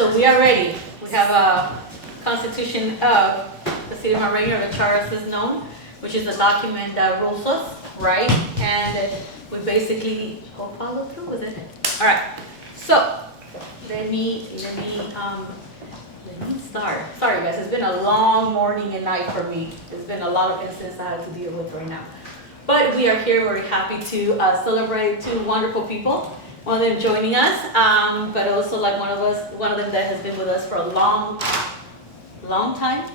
So we are ready. We have a constitution of the city of Rainier, the charter is known, which is the document that rules us, right? And we basically all follow through with it. All right. So let me start. Sorry guys, it's been a long morning and night for me. There's been a lot of incidents I had to deal with right now. But we are here, very happy to celebrate two wonderful people. One of them joining us, but also like one of them that has been with us for a long time.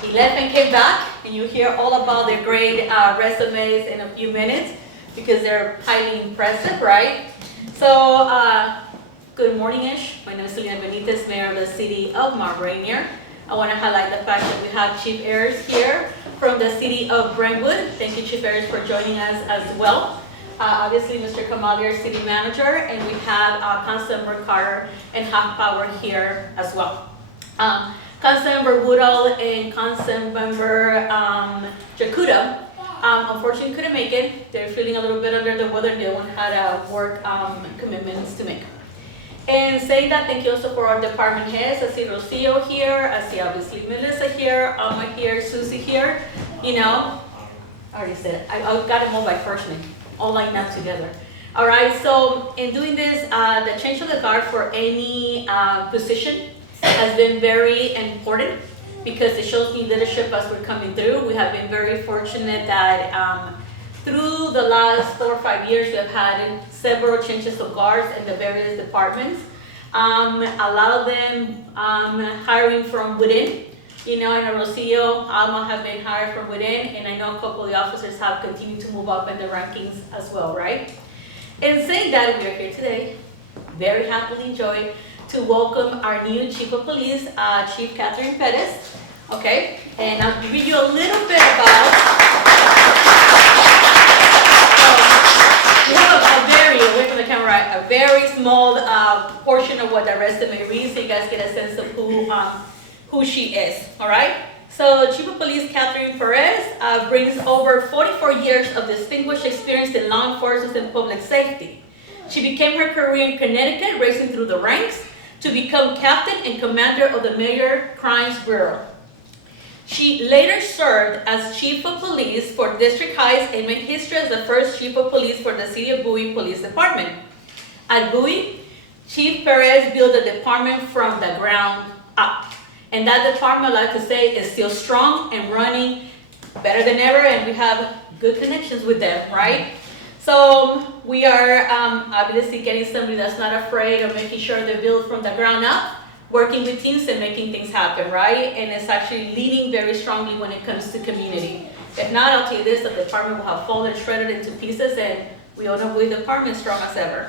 He left and came back, and you'll hear all about their great resumes in a few minutes because they're highly impressive, right? So, good morning-ish. My name is Elena Benitez, Mayor of the City of Rainier. I want to highlight the fact that we have Chief Perez here from the City of Brentwood. Thank you, Chief Perez, for joining us as well. Obviously, Mr. Kamali, City Manager, and we have Councilmember Carter and Half Power here as well. Councilmember Woodall and Councilmember Jakuda, unfortunately couldn't make it. They're feeling a little bit under the weather. They one had work commitments to make. And saying that, thank you also for our department heads. I see Rocio here. I see obviously Melissa here, Alma here, Susie here. You know, I already said it. I got them all by first name, all lined up together. All right, so in doing this, the change of the guard for any position has been very important because it shows new leadership as we're coming through. We have been very fortunate that through the last 4 or 5 years, we have had several changes of guards in the various departments. A lot of them hiring from within. You know, in Rocio, Alma have been hired from within, and I know a couple of the officers have continued to move up in the rankings as well, right? And saying that, we are here today, very happily enjoyed to welcome our new Chief of Police, Chief Katherine Perez. Okay, and I'll read you a little bit about. We have a very, away from the camera, a very small portion of what the resume reads, so you guys get a sense of who she is, all right? So Chief of Police Katherine Perez brings over 44 years of distinguished experience in law enforcement and public safety. She began her career in Connecticut, racing through the ranks to become captain and commander of the Major Crimes Bureau. She later served as Chief of Police for District Heights and made history as the first Chief of Police for the City of Bowie Police Department. At Bowie, Chief Perez built the department from the ground up. And that department, I like to say, is still strong and running better than ever, and we have good connections with them, right? So we are obviously getting somebody that's not afraid of making sure they build from the ground up, working with teams and making things happen, right? And it's actually leading very strongly when it comes to community. If not, I'll tell you this, the department will have fallen shredded into pieces, and we all know Bowie department strong as ever.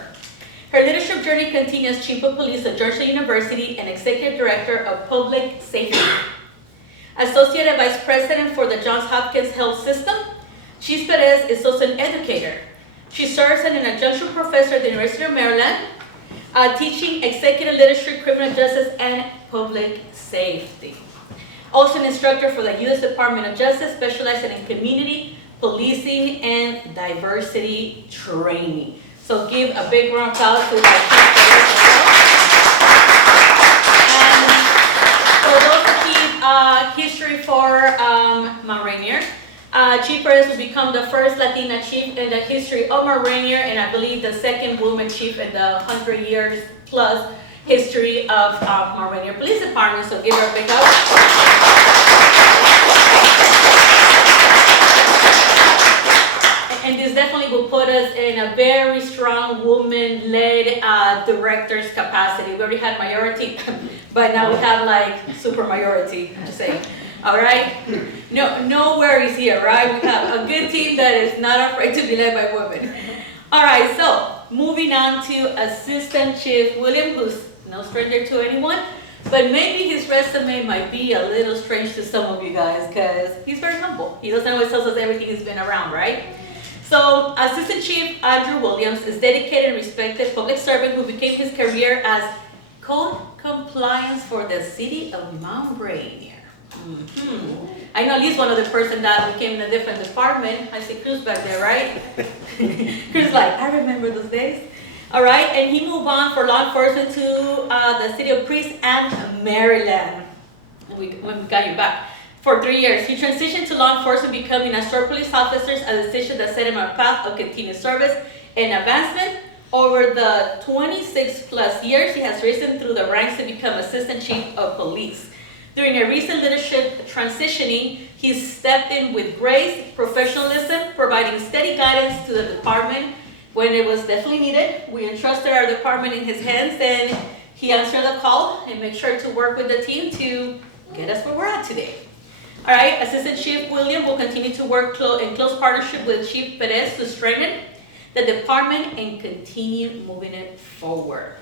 Her leadership journey continues as Chief of Police at Georgetown University and Executive Director of Public Safety. Associate Vice President for the Johns Hopkins Health System, Chief Perez is also an educator. She serves as an adjunct professor at the University of Maryland, teaching executive leadership, criminal justice, and public safety. Also an instructor for the U.S. Department of Justice, specializing in community, policing, and diversity training. So give a big round of applause to our Chief Perez as well. And for those who keep history for Rainier, Chief Perez will become the first Latina chief in the history of Rainier, and I believe the second woman chief in the 100 years plus history of Rainier Police Department. So give her a big applause. And this definitely will put us in a very strong woman-led director's capacity. We already had majority, but now we have like super majority, I'm just saying. All right? No worries here, right? We have a good team that is not afraid to be led by women. All right, so moving on to Assistant Chief William, who's no stranger to anyone, but maybe his resume might be a little strange to some of you guys because he's very humble. He doesn't always tell us everything he's been around, right? So Assistant Chief Andrew Williams is dedicated and respected public servant who became his career as code compliance for the City of Mount Rainier. I know at least one other person that became in a different department. I see Cruz back there, right? Cruz like, I remember those days. All right, and he moved on for law enforcement to the city of Priest and Maryland. We got you back. For 3 years, he transitioned to law enforcement, becoming a short police officer, a decision that set him on a path of continued service and advancement. Over the 26 plus years, he has risen through the ranks to become assistant chief of police. During a recent leadership transitioning, he stepped in with grace, professionalism, providing steady guidance to the department when it was definitely needed. We entrusted our department in his hands, and he answered the call and made sure to work with the team to get us where we're at today. All right, Assistant Chief William will continue to work in close partnership with Chief Perez to strengthen the department and continue moving it forward.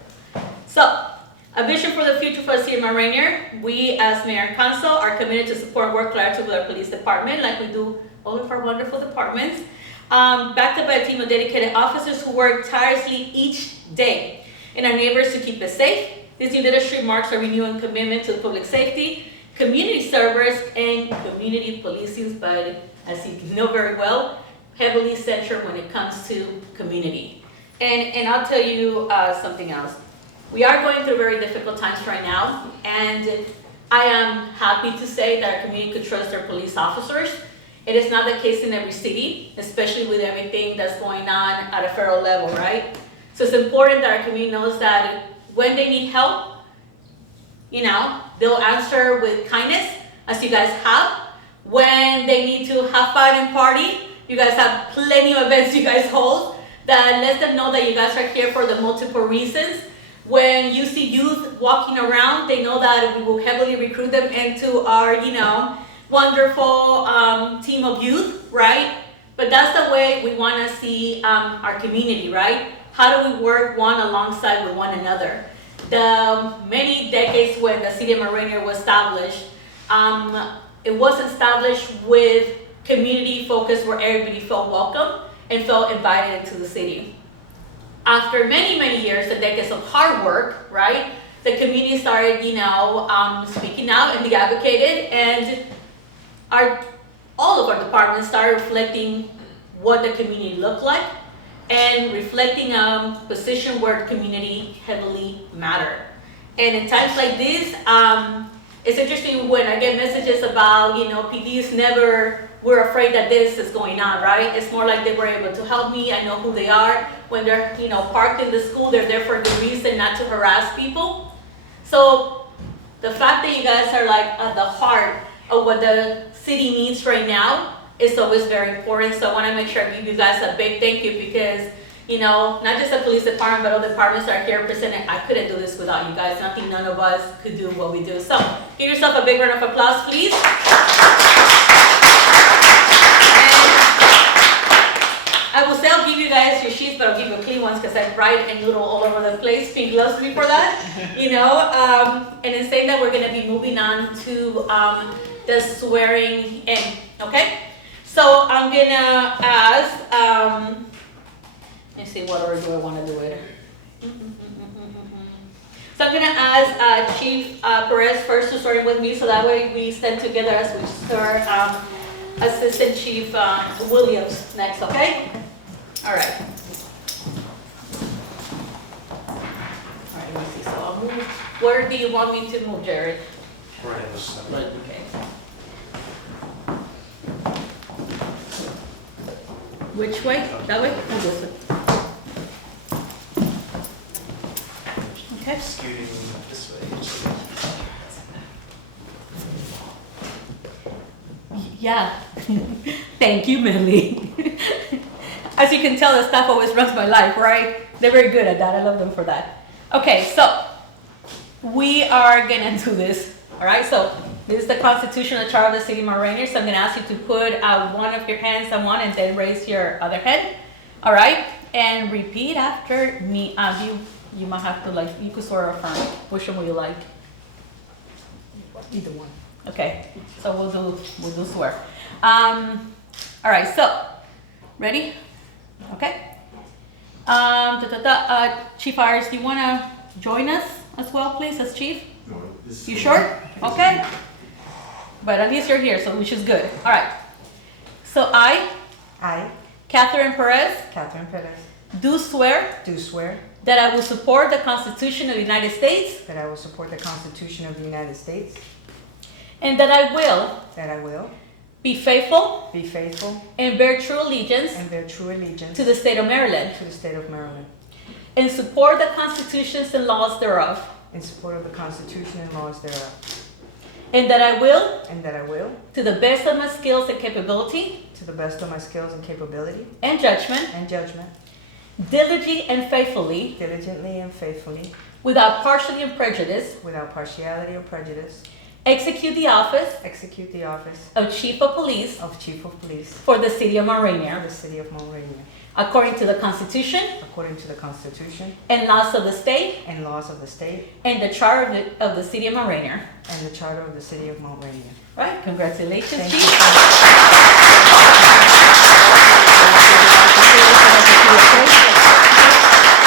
So, a vision for the future for the city of Rainier. We, as Mayor and Council, are committed to support and work collaboratively with our police department, like we do all of our wonderful departments. Backed up by a team of dedicated officers who work tirelessly each day in our neighbors to keep us safe. This new leadership marks a renewing commitment to public safety, community service, and community policing, but as you know very well, heavily centered when it comes to community. And I'll tell you something else. We are going through very difficult times right now, and I am happy to say that our community could trust their police officers. It is not the case in every city, especially with everything that's going on at a federal level, right? So it's important that our community knows that when they need help, they'll answer with kindness, as you guys have. When they need to have fun and party, you guys have plenty of events you guys hold that lets them know that you guys are here for the multiple reasons. When you see youth walking around, they know that we will heavily recruit them into our, wonderful team of youth, right? But that's the way we want to see our community, right? How do we work one alongside with one another? The many decades when the city of Rainier was established, it was established with community focus where everybody felt welcome and felt invited into the city. After many, many years and decades of hard work, right, the community started, speaking out and they advocated, and all of our departments started reflecting what the community looked like and reflecting a position where the community heavily mattered. And in times like this, it's interesting when I get messages about, PDs we're afraid that this is going on, right? It's more like they were able to help me. I know who they are. When they're, parked in the school, they're there for a good reason, not to harass people. So the fact that you guys are like at the heart of what the city needs right now is always very important. So I want to make sure I give you guys a big thank you because, not just the police department, but all the departments that are here presented. I couldn't do this without you guys. I think none of us could do what we do. So give yourself a big round of applause, please. I will say I'll give you guys your sheets, but I'll give you clean ones because I write and noodle all over the place. Pink loves me for that, And in saying that, we're going to be moving on to the swearing in, okay? So I'm going to ask, let me see, what order do I want to do it? So I'm going to ask Chief Perez first to start with me, so that way we stand together as we start. Assistant Chief Williams next, okay? All right. All right, let me see. So I'll move. Where do you want me to move, Jared? Right in the center. Okay. Which way? That way? Or this way? Okay. Scooting this way. Yeah. Thank you, Millie. As you can tell, the staff always runs my life, right? They're very good at that. I love them for that. Okay, so we are gonna do this. All right, so this is the constitutional charter of the city of Rainier. So I'm gonna ask you to put one of your hands on one and then raise your other hand. All right, and repeat after me. You might have to you could swear or affirm. Which one will you like? Either one. Okay, so we'll do swear. All right, so ready? Okay. Chief Ayers, do you want to join us as well, please, as chief? No, you sure? Okay. But at least you're here, so which is good. All right. So I, I, Katherine Perez, Katherine Perez, do swear do swear that I will support the Constitution of the United States that I will support the Constitution of the United States, and that I will that I will be faithful be faithful and bear true allegiance and bear true allegiance to the state of Maryland, to the state of Maryland, and support the constitutions and laws thereof, in support of the Constitution and laws thereof, and that I will, and that I will, to the best of my skills and capability to the best of my skills and capability and judgment, and judgment, diligently and faithfully, diligently and faithfully, without partiality and prejudice, without partiality or prejudice, execute the office execute the office of Chief of Police of Chief of Police for the city of Mount for Rainier, the city of Mount Rainier, according to the Constitution according to the Constitution and laws of the state and laws of the state and the charter of the city of Mount Rainier. and the charter of the city of Mount Rainier. Right, congratulations, Thank Chief. you.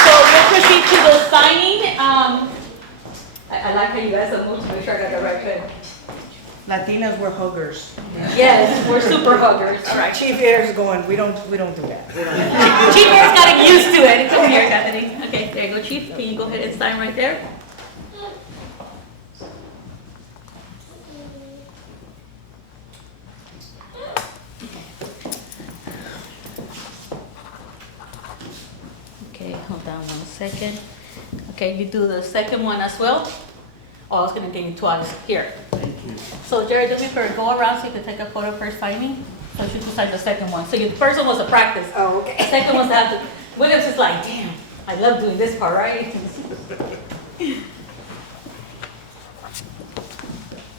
So we'll proceed to the signing. I like how you guys have moved to make sure I got the right pen. Latinas, we're huggers. Yes, we're super huggers. All right. Chief Ayers going, we don't do that. We don't do that. Chief has gotten used to it. Come here, Katherine. Okay, there you go, Chief. Can you go ahead and sign right there? Okay, hold on 1 second. Okay, you do the second one as well. Oh, I was gonna give you twice. Here. So Jerry, do me a favor, go around so you can take a photo first signing. So you can sign the second one. So your first one was a practice. Oh, The okay. second one's have to, Williams is like, damn, I love doing this part, right?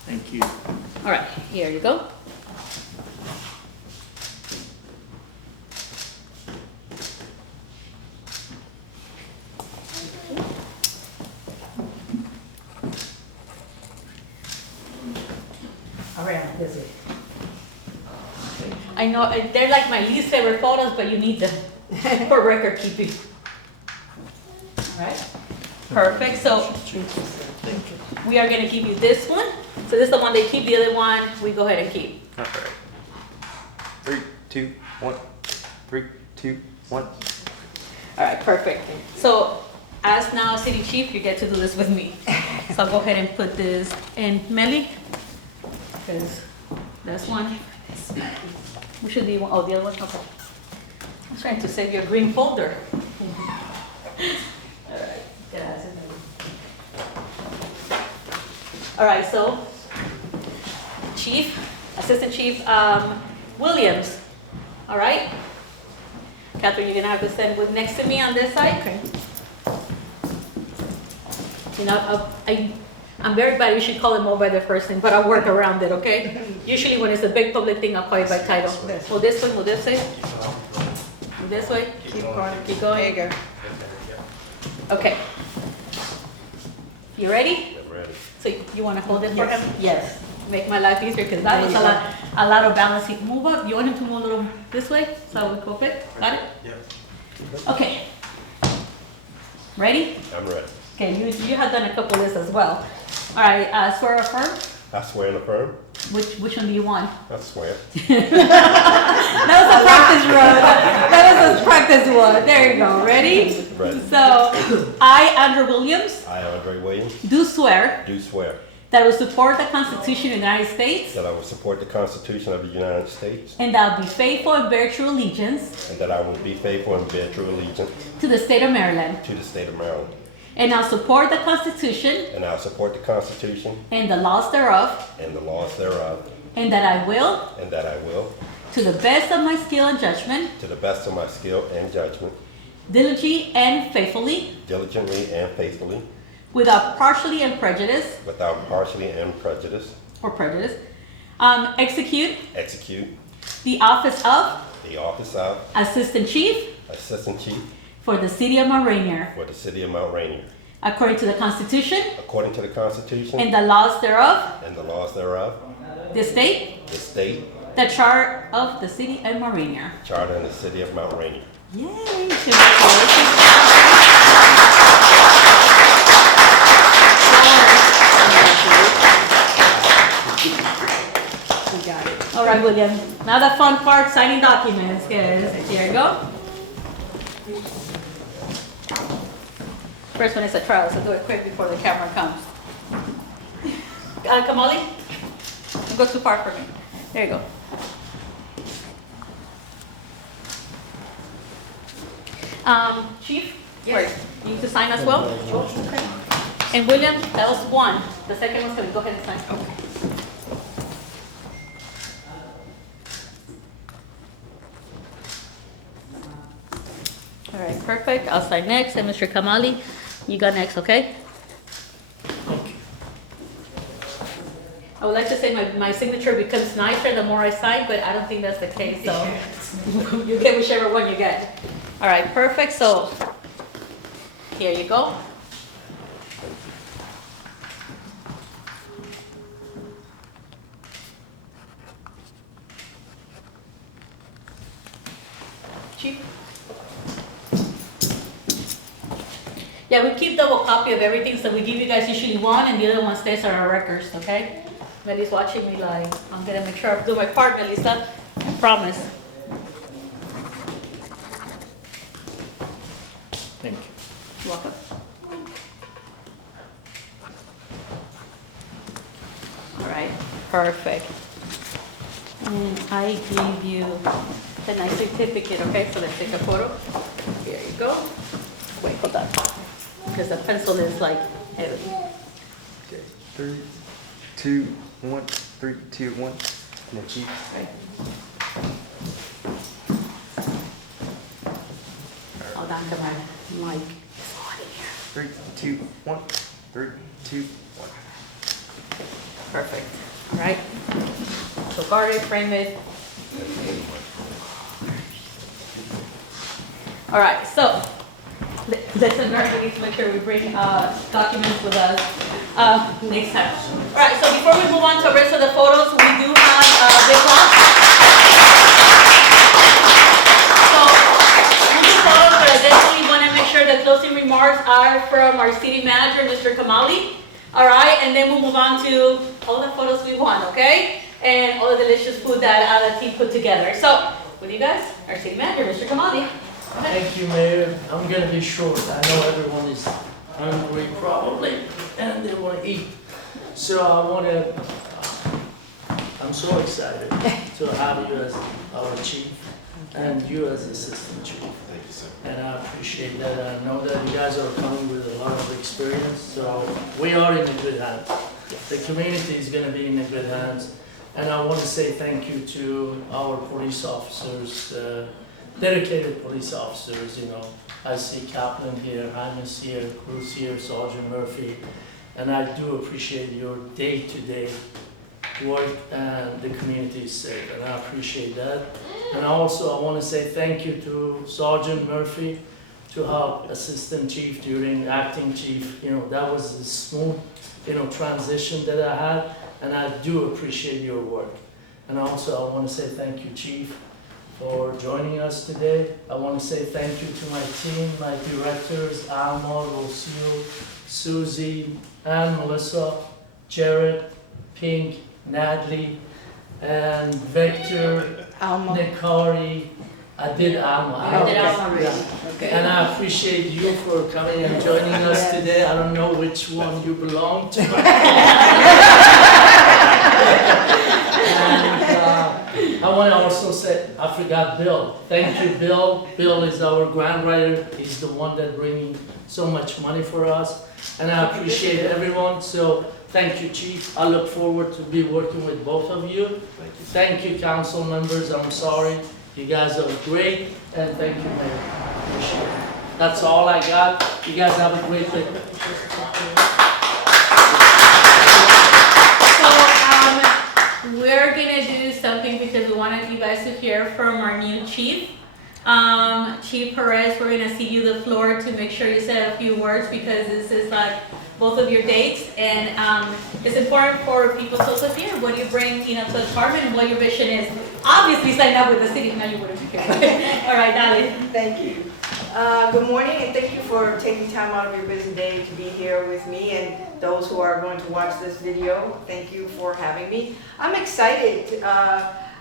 Thank you. All right, here you go. All right, this way. I know, they're like my least favorite photos, but you need them for record keeping. All right, perfect, so we are gonna give you this one. So this is the one they keep, the other one, we go ahead and keep. All right. 3, 2, 1. 3, 2, 1. All right, perfect. So as now city chief, you get to do this with me. So I'll go ahead and put this in Melly. Because that's one. We should leave one, oh, the other one, okay. I was trying to save you a green folder. All right, gracias. All right, so Chief, Assistant Chief Williams, all right? Katherine, you're gonna have to stand with next to me on this side. Okay. You know, I'm very bad, you should call them all by their first name, but I'll work around it, okay? Usually when it's a big public thing, I'll call it by title. Move this way, move this way, move this way. Keep going. Keep going. There you go. Okay. You ready? I'm ready. So you wanna hold it for Yes. him? Yes. Make my life easier, because that was a lot of balancing. Move up, you want him to move a little this way, so we go quick, got it? Yep. Okay. Ready? I'm ready. Okay, you have done a couple of this as well. All right, swear or affirm? I swear and affirm. Which one do you want? I swear. That was a practice run. That was a practice one. There you go. Ready? Ready. So, I, Andrew Williams, I, Andre Williams, do swear do swear that I will support the Constitution of the United States that I will support the Constitution of the United States and that I will be faithful and bear true allegiance and that I will be faithful and bear true allegiance to the state of Maryland. to the state of Maryland. And I'll support the Constitution And I will support the Constitution and the laws thereof. and the laws thereof. And that I will, And that I will, to the best of my skill and judgment, to the best of my skill and judgment, diligently and faithfully, diligently and faithfully, without partiality and prejudice, without partiality and prejudice, execute execute the office of the office of Assistant Chief Assistant Chief for the city of Mount Rainier, for the city of Mount Rainier, according to the Constitution according to the Constitution and the laws thereof, and the laws thereof, the state, the state, the charter of the city of Mount Rainier. charter in the city of Mount Rainier. Yay! Congratulations. We got it. All right, William. Now the fun part, signing documents. Yes, here you go. First one is a trial, so do it quick before the camera comes. Kamali? Don't go too far for me. There you go. Chief? Yes. You need to sign as well? Okay. And William, that was one. The second one's gonna go ahead and sign. Okay. All right, perfect. I'll sign next. And Mr. Kamali, you got next, okay? I would like to say my signature becomes nicer the more I sign, but I don't think that's the case, so you get whichever one you get. All right, perfect. So here you go. Chief? Yeah, we keep double copy of everything, so we give you guys usually one, and the other one stays on our records, okay? Melly's watching me like, I'm gonna make sure I do my part, Melissa. I promise. Thank you. You're welcome. All right, perfect. And I gave you the nice certificate, okay? So let's take a photo. Here you go. Wait, hold on. Because the pencil is like heavy. Okay. 3, 2, 1. 3, 2, 1. And then Chief. Okay. Hold on to my mic. It's hot in here. 3, 2, 1. 3, 2, 1. Perfect. All right. So guard it, frame it. All right, so let's need to make sure we bring documents with us next time. All right, so before we move on to the rest of the photos, we do have big ones. So we do photos, but I definitely want to make sure the closing remarks are from our city manager, Mr. Kamali. All right, and then we'll move on to all the photos we want, okay? And all the delicious food that the team put together. So, with you guys, our city manager, Mr. Kamali. Thank you, Mayor. I'm gonna be short. I know everyone is hungry probably, and they wanna eat. So I'm so excited to have you as our chief and you as assistant chief. Thank you, sir. And I appreciate that. I know that you guys are coming with a lot of experience, so we are in a good hands. The community is gonna be in a good hands. And I wanna say thank you to our police officers, dedicated police officers, you know. I see Kaplan here, Hyman's here, Cruz here, Sergeant Murphy, and I do appreciate your day-to-day work and the community is safe, and I appreciate that. And also I want to say thank you to Sergeant Murphy to help Assistant Chief during acting chief. You know, that was a smooth, you know, transition that I had, and I do appreciate your work. And also I want to say thank you, Chief, for joining us today. I want to say thank you to my team, my directors, Alma, Rocio, Susie, and Melissa, Jared, Pink, Natalie, and Victor, Alma. Nikari. I did Alma. I did Alma already. Yeah. Okay. And I appreciate you for coming and joining us Yes. today. I don't know which one you belong to. And I want to also say, I forgot Bill. Thank you, Bill. Bill is our grant writer. He's the one that bringing so much money for us. And I appreciate everyone. So thank you, Chief. I look forward to be working with both of you. Thank you, council members. I'm sorry. You guys are great. And thank you, Mayor. Appreciate it. That's all I got. You guys have a great day. We're gonna do something because we wanted you guys to hear from our new chief. Chief Perez, we're gonna cede you the floor to make sure you say a few words because this is like both of your dates, and it's important for people to also hear what you bring, you know, to the department and what your vision is. Obviously, sign up with the city. No, you wouldn't be here. All right, Dali. Thank you. Good morning, and thank you for taking time out of your busy day to be here with me, and those who are going to watch this video, thank you for having me. I'm excited.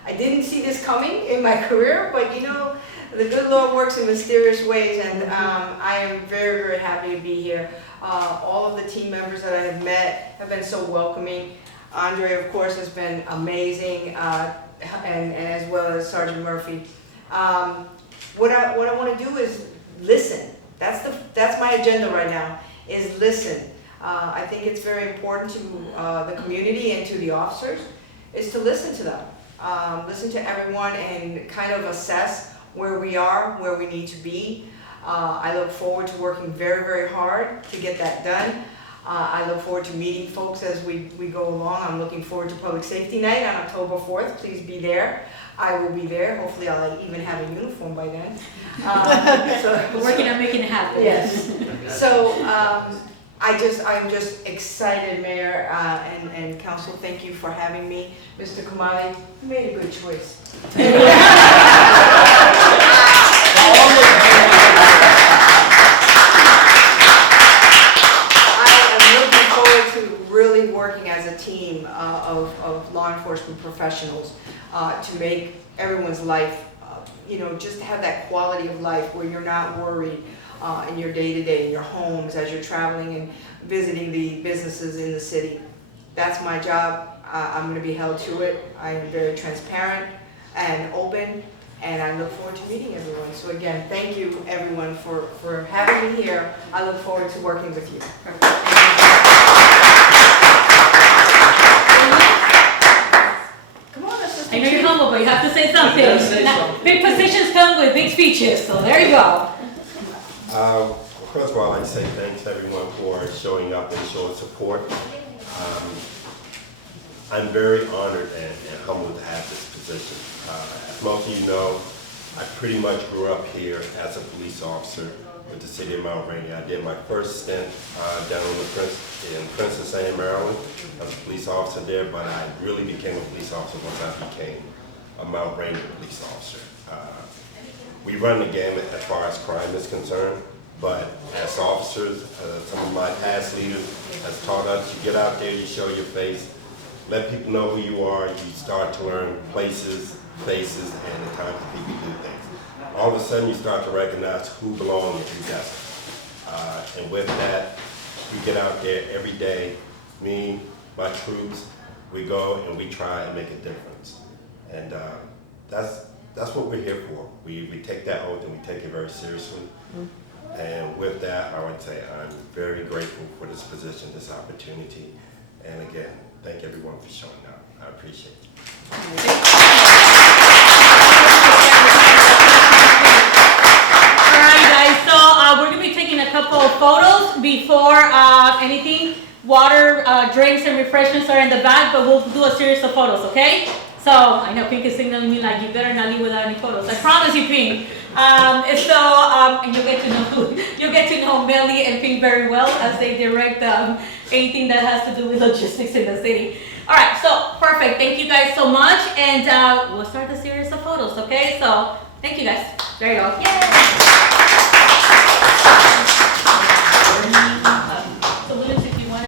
I didn't see this coming in my career, but you know, the good Lord works in mysterious ways, and I am very, very happy to be here. All of the team members that I have met have been so welcoming. Andre, of course, has been amazing, and as well as Sergeant Murphy. What I want to do is listen. That's my agenda right now, is listen. I think it's very important to the community and to the officers, is to listen to them. Listen to everyone and kind of assess where we are, where we need to be. I look forward to working very, very hard to get that done. I look forward to meeting folks as we go along. I'm looking forward to Public Safety Night on October 4th. Please be there. I will be there. Hopefully I'll even have a uniform by then. We're working on making it happen. Yes. So I'm just excited, Mayor and Council. Thank you for having me. Mr. Kamali, you made a good choice. Really working as a team of law enforcement professionals to make everyone's life, just have that quality of life where you're not worried in your day-to-day, in your homes, as you're traveling and visiting the businesses in the city. That's my job. I'm going to be held to it. I am very transparent and open, and I look forward to meeting everyone. So again, thank you everyone for having me here. I look forward to working with you. I know you're humble, but you have to say something. You gotta say something. Big positions come with big speeches, so there you go. First of all, I'd like to say thanks to everyone for showing up and showing support. I'm very honored and humbled to have this position. As most of you know, I pretty much grew up here as a police officer with the city of Mount Rainier. I did my first stint down in Prince-Sam, Maryland. I was a police officer there, but I really became a police officer once I became a Mount Rainier police officer. We run the gamut as far as crime is concerned, but as officers, some of my past leaders has taught us, you get out there, you show your face, let people know who you are, you start to learn places, faces, and the times that people do things. All of a sudden you start to recognize who belongs and who doesn't. And with that, we get out there every day, me, my troops, we go and we try and make a difference. And that's what we're here for. We take that oath and we take it very seriously. And with that, I would say I'm very grateful for this position, this opportunity. And again, thank everyone for showing up. I appreciate it. All right, guys, so we're going to be taking a couple of photos before anything. Water, drinks, and refreshments are in the back, but we'll do a series of photos, okay? So, I know Pink is signaling me like, you better not leave without any photos. I promise you, Pink. And you'll get to know Melly and Pink very well as they direct anything that has to do with logistics in the city. All right, so perfect. Thank you guys so much, and we'll start the series of photos, okay? So, thank you guys. There you go. Yay!